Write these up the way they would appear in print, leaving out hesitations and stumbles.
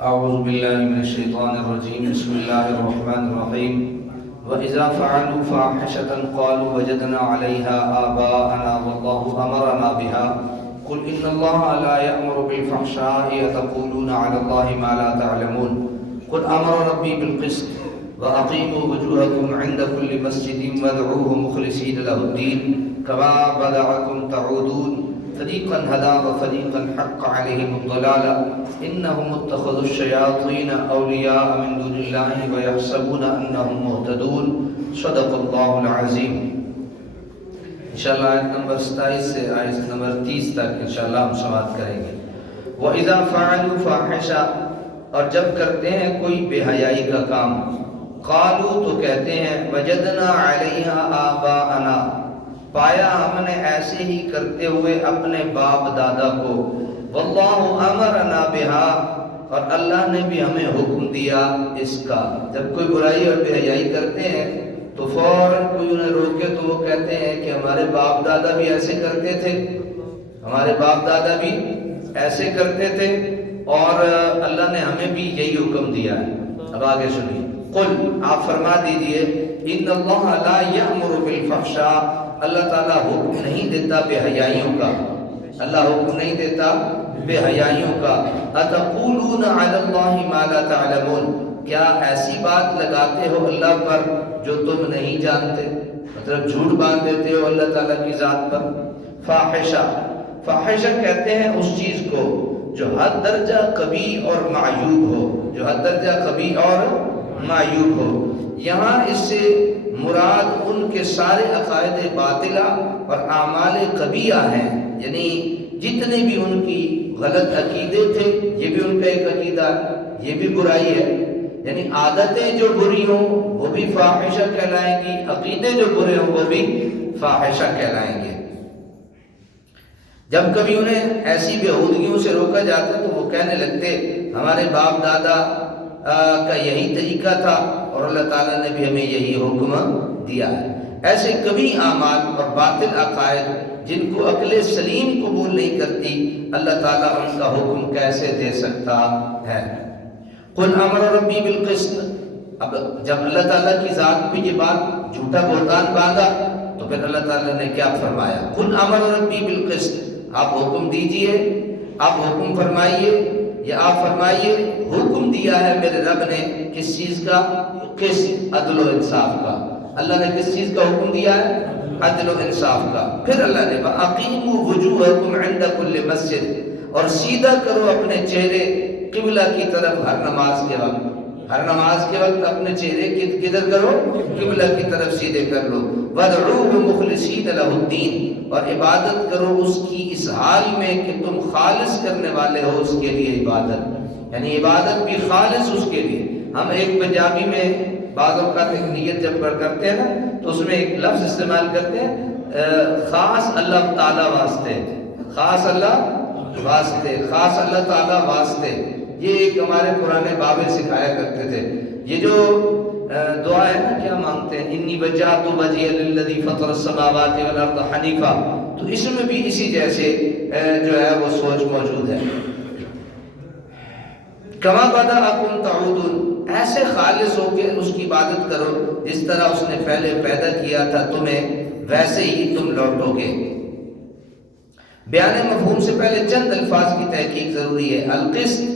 أعوذ بالله من الشيطان الرجيم بسم الله الرحمن الرحيم وإذا فعلوا فاحشة قالوا وجدنا عليها آباءنا والله أمرنا بها قل إن الله لا يأمر بالفحشاء أتقولون على الله ما لا تعلمون قل أمر ربي بالقسط وأقيموا وجوهكم عند كل مسجد وادعوه مخلصين له الدين كما بدأكم تعودون فريقا هدى وفريقا حق عليهم الضلالة إنهم اتخذوا الشياطين أولياء من دون الله ويحسبون أنهم مهتدون صدق الله العظيم. انشاءاللہ آیت نمبر 27 سے آیت نمبر 30 تک انشاءاللہ ہم سماعت کریں گے. وَإِذَا فَعَلُوا فَاحِشَةً، اور جب کرتے ہیں کوئی بے حیائی کا کام، قالوا تو کہتے ہیں وجدنا علیہا آباءنا، پایا ہم نے ایسے ہی کرتے ہوئے اپنے باپ دادا کو، واللہ امرنا بہا، اور اللہ نے بھی ہمیں حکم دیا اس کا. جب کوئی برائی اور بے حیائی کرتے ہیں تو فوراً کوئی انہیں روکے تو وہ کہتے ہیں کہ ہمارے باپ دادا بھی ایسے کرتے تھے، ہمارے باپ دادا بھی ایسے کرتے تھے اور اللہ نے ہمیں بھی یہی حکم دیا ہے. اب آگے سنیے. قل، آپ فرما دیجئے، ان اللہ لا یأمر بالفحشاء، اللہ تعالیٰ حکم نہیں دیتا بے حیائیوں کا، اللہ حکم نہیں دیتا بے حیائیوں کا. اتقولون علی اللہ ما لا تعلمون، کیا ایسی بات لگاتے ہو اللہ پر جو تم نہیں جانتے، مطلب جھوٹ باندھ دیتے ہو اللہ تعالیٰ کی ذات پر. فاحشہ، فاحشہ کہتے ہیں اس چیز کو جو حد درجہ قبیح اور معیوب ہو، جو حد درجہ قبیح اور معیوب ہو. یہاں اس سے مراد ان کے سارے عقائد باطلہ اور اعمال قبیحہ ہیں، یعنی جتنے بھی ان کی غلط عقیدے تھے یہ بھی ان کا ایک عقیدہ، یہ بھی برائی ہے. یعنی عادتیں جو بری ہوں وہ بھی فاحشہ کہلائیں گی، عقیدے جو برے ہوں وہ بھی فاحشہ کہلائیں گے. جب کبھی انہیں ایسی بےہودگیوں سے روکا جاتا تو وہ کہنے لگتے ہمارے باپ دادا کا یہی طریقہ تھا اور اللہ تعالیٰ نے بھی ہمیں یہی حکم دیا ہے. ایسے کبھی اعمال اور باطل عقائد جن کو عقل سلیم قبول نہیں کرتی، اللہ تعالیٰ ان کا حکم کیسے دے سکتا ہے. قل امر ربی بالقسط، اب جب اللہ تعالیٰ کی ذات پہ یہ بات جھوٹا بہتان باندھا تو پھر اللہ تعالیٰ نے کیا فرمایا. قل امر ربی بالقسط، آپ حکم دیجئے، آپ حکم فرمائیے، یا آپ فرمائیے حکم دیا ہے میرے رب نے کس چیز کا؟ قسط، عدل و انصاف کا. اللہ نے کس چیز کا حکم دیا ہے؟ عدل و انصاف کا. پھر اللہ نے وَأَقِيمُوا وُجُوهَكُمْ عِنْدَ كُلِّ مَسْجِدٍ، اور سیدھا کرو اپنے چہرے قبلہ کی طرف ہر نماز کے وقت. ہر نماز کے وقت اپنے چہرے کدھر کرو؟ قبلہ کی طرف سیدھے کر لو. وَادْعُوهُ مُخْلِصِينَ لَهُ الدِّينَ، اور عبادت کرو اس کی اس حال میں کہ تم خالص کرنے والے ہو اس کے لیے عبادت، یعنی عبادت بھی خالص اس کے لیے. ہم ایک پنجابی میں بعض اوقات ایک نیت جب کرتے ہیں نا تو اس میں ایک لفظ استعمال کرتے ہیں خاص اللہ تعالیٰ واسطے، خاص اللہ واسطے، خاص اللہ تعالیٰ واسطے. یہ ایک ہمارے پرانے بابے سکھایا کرتے تھے. یہ جو دعا ہے نا، کیا مانگتے ہیں؟ انی وجہت وجہی للذی فطر السماوات والارض حنیفا، تو اس میں بھی اسی جیسے جو ہے وہ سوچ موجود ہے. کما بدأکم تعودون، ایسے خالص ہو کے اس کی عبادت کرو جس طرح اس نے پہلے پیدا کیا تھا تمہیں، ویسے ہی تم لوٹو گے. بیان مفہوم سے پہلے چند الفاظ کی تحقیق ضروری ہے. القسط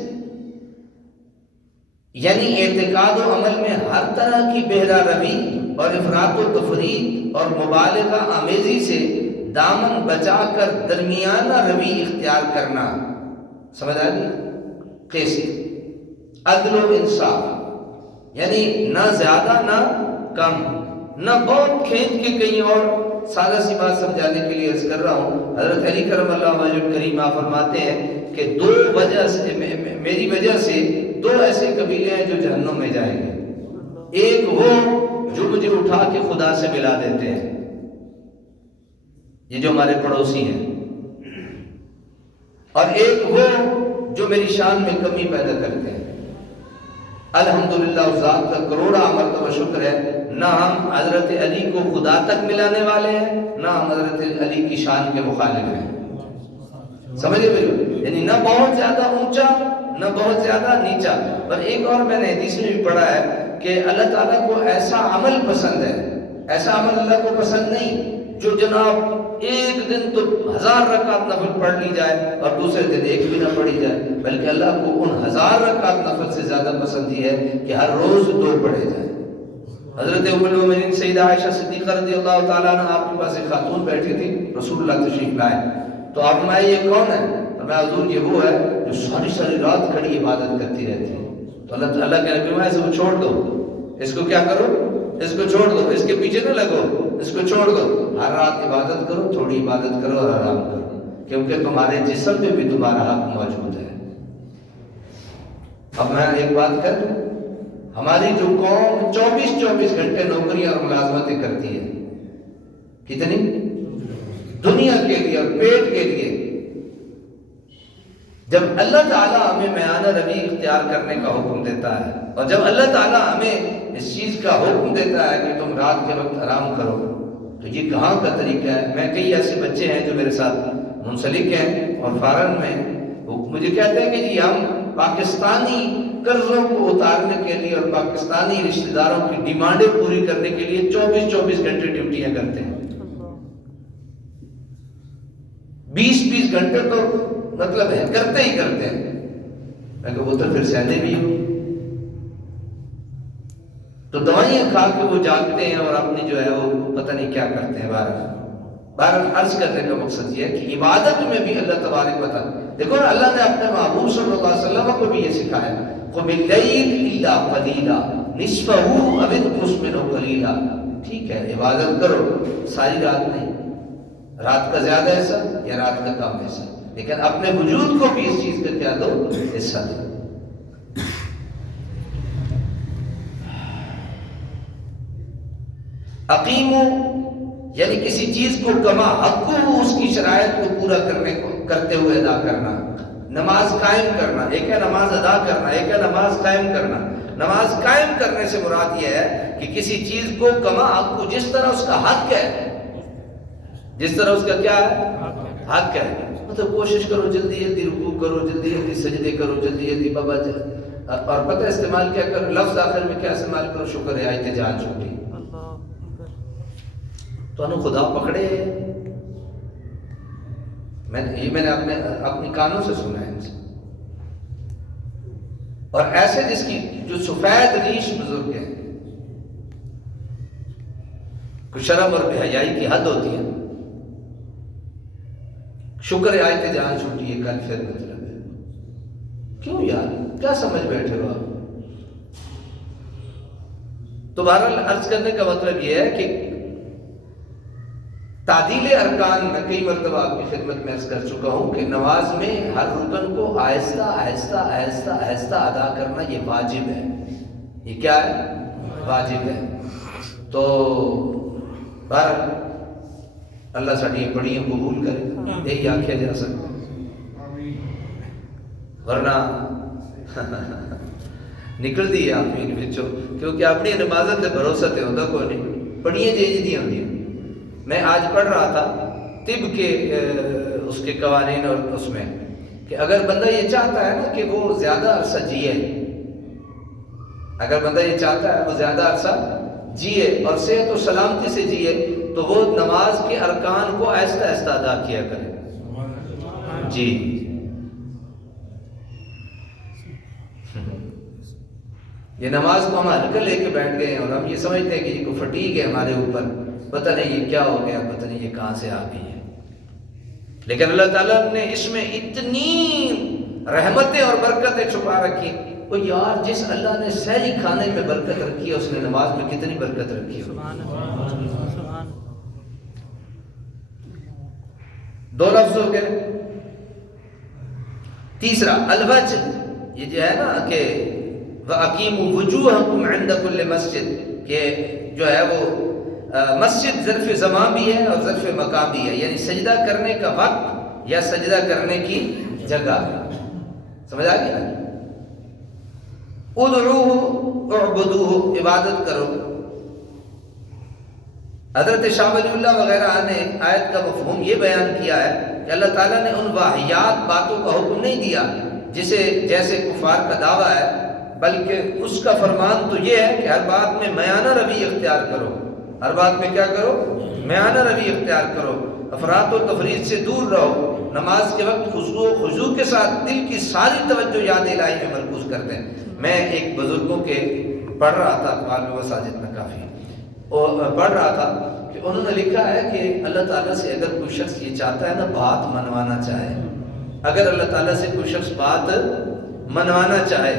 یعنی اعتقاد و عمل میں ہر طرح کی بہرہ روی اور افراط و تفریط اور مبالغہ آمیزی سے دامن بچا کر درمیانہ روی اختیار کرنا، سمجھ آئی؟ قسط، عدل و انصاف، یعنی نہ زیادہ نہ کم، نہ بہت کھینچ کے کہیں. اور سادہ سی بات سمجھانے کے لیے عرض کر رہا ہوں، حضرت علی کرم اللہ وجہ کریم آپ فرماتے ہیں کہ دو وجہ سے، میری وجہ سے دو ایسے قبیلے ہیں جو جہنم میں جائیں گے. ایک وہ جو مجھے اٹھا کے خدا سے ملا دیتے ہیں، یہ جو ہمارے پڑوسی ہیں، اور ایک وہ جو میری شان میں کمی پیدا کرتے ہیں. الحمدللہ اس ذات کا کروڑا مرتبہ شکر ہے، نہ ہم حضرت علی کو خدا تک ملانے والے ہیں، نہ ہم حضرت علی کی شان کے مخالف ہیں. سمجھے بھائی؟ یعنی نہ بہت زیادہ اونچا نہ بہت زیادہ نیچا. اور ایک اور میں نے حدیث میں بھی پڑھا ہے کہ اللہ تعالیٰ کو ایسا عمل پسند ہے، ایسا عمل اللہ کو پسند نہیں جو جناب ایک دن تو 1000 رکعت نفل پڑھ لی جائے اور دوسرے دن ایک بھی نہ پڑھی جائے، بلکہ اللہ کو ان 1000 رکعت نفل سے زیادہ پسند یہ ہے کہ ہر روز 2 پڑھے جائیں. حضرت ام المؤمنین سیدہ عائشہ صدیقہ رضی اللہ تعالیٰ عنہ، آپ کے پاس ایک خاتون بیٹھی تھی، رسول اللہ تشریف لائے تو آپ نے یہ کون ہے؟ فرمایا حضور یہ وہ ہے جو ساری رات کھڑی عبادت کرتی رہتی ہے. تو اللہ تعالیٰ کے نبی فرمایا اس کو چھوڑ دو، اس کو کیا کرو؟ اس کو چھوڑ دو، اس کے پیچھے نہ لگو، اس کو چھوڑ دو. ہر رات عبادت کرو، تھوڑی عبادت کرو اور آرام کرو، کیونکہ تمہارے جسم میں بھی تمہارا حق موجود ہے. اب میں ایک بات کر دوں، ہماری جو قوم 24 گھنٹے نوکریاں اور ملازمتیں کرتی ہے، کتنی؟ دنیا کے لیے اور پیٹ کے لیے. جب اللہ تعالیٰ ہمیں میانہ روی اختیار کرنے کا حکم دیتا ہے اور جب اللہ تعالیٰ ہمیں اس چیز کا حکم دیتا ہے کہ تم رات کے وقت آرام کرو، تو یہ کہاں کا طریقہ ہے؟ میں کئی ایسے بچے ہیں جو میرے ساتھ منسلک ہیں اور فارن میں وہ مجھے کہتے ہیں کہ جی ہم پاکستانی قرضوں کو اتارنے کے لیے اور پاکستانی رشتہ داروں کی ڈیمانڈیں پوری کرنے کے لیے 24 گھنٹے ڈیوٹیاں کرتے ہیں. 20 گھنٹے تو مطلب ہے کرتے ہی کرتے ہیں. میں کہ وہ تو پھر سہنے بھی ہو، تو دوائیاں کھا کے وہ جاگتے ہیں اور اپنی جو ہے وہ پتہ نہیں کیا کرتے ہیں. بہرحال عرض کرنے کا مقصد یہ ہے کہ عبادت میں بھی اللہ تبارک و تعالیٰ، دیکھو نا اللہ نے اپنے محبوب صلی اللہ علیہ وسلم کو بھی یہ سکھایا، قُمِ اللَّيْلِ إِلَّا قَلِيلًا نِصْفَهُ أَوِ انْقُصْ مِنْهُ قَلِيلًا. ٹھیک ہے عبادت کرو، ساری رات نہیں، رات کا زیادہ حصہ یا رات کا کم حصہ، لیکن اپنے وجود کو بھی اس چیز کا کیا دو؟ حصہ دو. اقیمو یعنی کسی چیز کو کما حقو، اس کی شرائط کو پورا کرتے ہوئے ادا کرنا. نماز قائم کرنا، ایک ہے نماز ادا کرنا، ایک ہے نماز قائم کرنا. نماز قائم کرنے سے مراد یہ ہے کہ کسی چیز کو کما حقو، جس طرح اس کا حق ہے، جس طرح اس کا کیا ہے؟ حق ہے. مطلب کوشش کرو جلدی رکوع کرو، جلدی سجدے کرو، جلدی بابا اور پتہ استعمال کیا کرو، لفظ آخر میں کیا استعمال کرو؟ شکر ہے احتجاج چھوٹی. تو انہوں خدا پکڑے، میں نے اپنی کانوں سے سنا ہے ان سے. اور ایسے جس کی جو سفید ریش بزرگ ہیں، کچھ شرم اور بے حیائی کی حد ہوتی ہے. شکر ہے آیت جان چھوٹی ہے، کل پھر مطلب ہے. کیوں یار کیا سمجھ بیٹھے ہو آپ؟ تو بہرحال عرض کرنے کا مطلب یہ ہے کہ تعدیل ارکان میں کئی مرتبہ آپ کی خدمت میں عرض کر چکا ہوں کہ نماز میں ہر رکن کو آہستہ آہستہ ادا کرنا یہ واجب ہے. یہ کیا ہے؟ واجب ہے. تو بہرحال اللہ ساڑھی پڑھیاں قبول کرے، یہی آکھیا جا سکتا، ورنہ نکل دی آپ ان بچوں، کیونکہ اپنی نمازت سے بھروسہ تے ہوتا کوئی نہیں. پڑھیاں جی ہوندی. میں آج پڑھ رہا تھا طب کے اس کے قوانین اور اس میں کہ اگر بندہ یہ چاہتا ہے نا کہ وہ زیادہ عرصہ جیے، اگر بندہ یہ چاہتا ہے وہ زیادہ عرصہ جیے اور صحت و سلامتی سے جیے، تو وہ نماز کے ارکان کو آہستہ آہستہ ادا کیا کرے. جی یہ نماز کو ہم ہلکا لے کے بیٹھ گئے ہیں اور ہم یہ سمجھتے ہیں کہ یہ کو فٹیگ ہے ہمارے اوپر، پتہ نہیں یہ کیا ہو گیا، پتہ نہیں یہ کہاں سے آ گئی ہے. لیکن اللہ تعالیٰ نے اس میں اتنی رحمتیں اور برکتیں چھپا رکھی. وہ یار جس اللہ نے سحری کھانے میں برکت رکھی ہے، اس نے نماز میں کتنی برکت رکھی ہے. دو لفظ ہو گئے. تیسرا الوجہ، یہ جو ہے نا کہ وَأَقِيمُوا وُجُوهَكُمْ عِنْدَ كُلِّ مسجد، کہ جو ہے وہ مسجد ظرف زمان بھی ہے اور ظرف مکان بھی ہے، یعنی سجدہ کرنے کا وقت یا سجدہ کرنے کی جگہ. سمجھ آ گیا نا؟ ادعوہ اعبدوہ، عبادت کرو. حضرت شاہ ولی اللہ وغیرہ نے آیت کا مفہوم یہ بیان کیا ہے کہ اللہ تعالیٰ نے ان واحیات باتوں کا حکم نہیں دیا جیسے کفار کا دعویٰ ہے، بلکہ اس کا فرمان تو یہ ہے کہ ہر بات میں میانہ روی اختیار کرو، ہر بات میں کیا کرو؟ میانہ روی اختیار کرو، افراط و تفریط سے دور رہو، نماز کے وقت خضوع کے ساتھ دل کی ساری توجہ یاد الہی میں مرکوز کر دیں۔ میں ایک بزرگوں کے پڑھ رہا تھا قرآن و ساجد میں کافی، اور پڑھ رہا تھا کہ انہوں نے لکھا ہے کہ اللہ تعالیٰ سے اگر کوئی شخص یہ چاہتا ہے نا بات منوانا چاہے، اگر اللہ تعالیٰ سے کوئی شخص بات منوانا چاہے